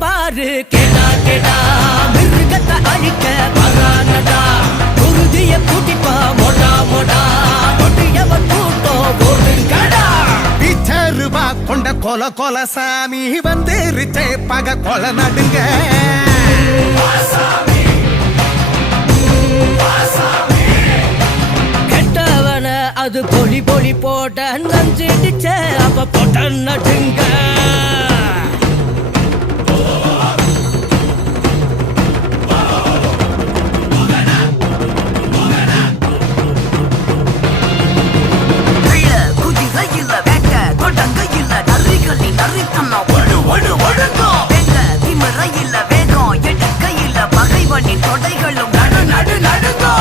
பாரு கேடா கேடா மிருகத்தை அழிக்க வரானடா குருதிய கூட்டிப்பா மொடா மொடா கொட்டியவன் கூட்டம் ஓடுங்கடா ரூபா கொண்ட கொல கொல சாமி வந்துருச்சே பக கொல நடுங்க கெட்டவன அது பொலி பொலி போட்ட நஞ்சிடுச்ச அப்ப போட்ட நடுங்க வேகம் எடுக்க இல்ல பகைவனின் தொடைகளும் நடு நடு நடுங்கோ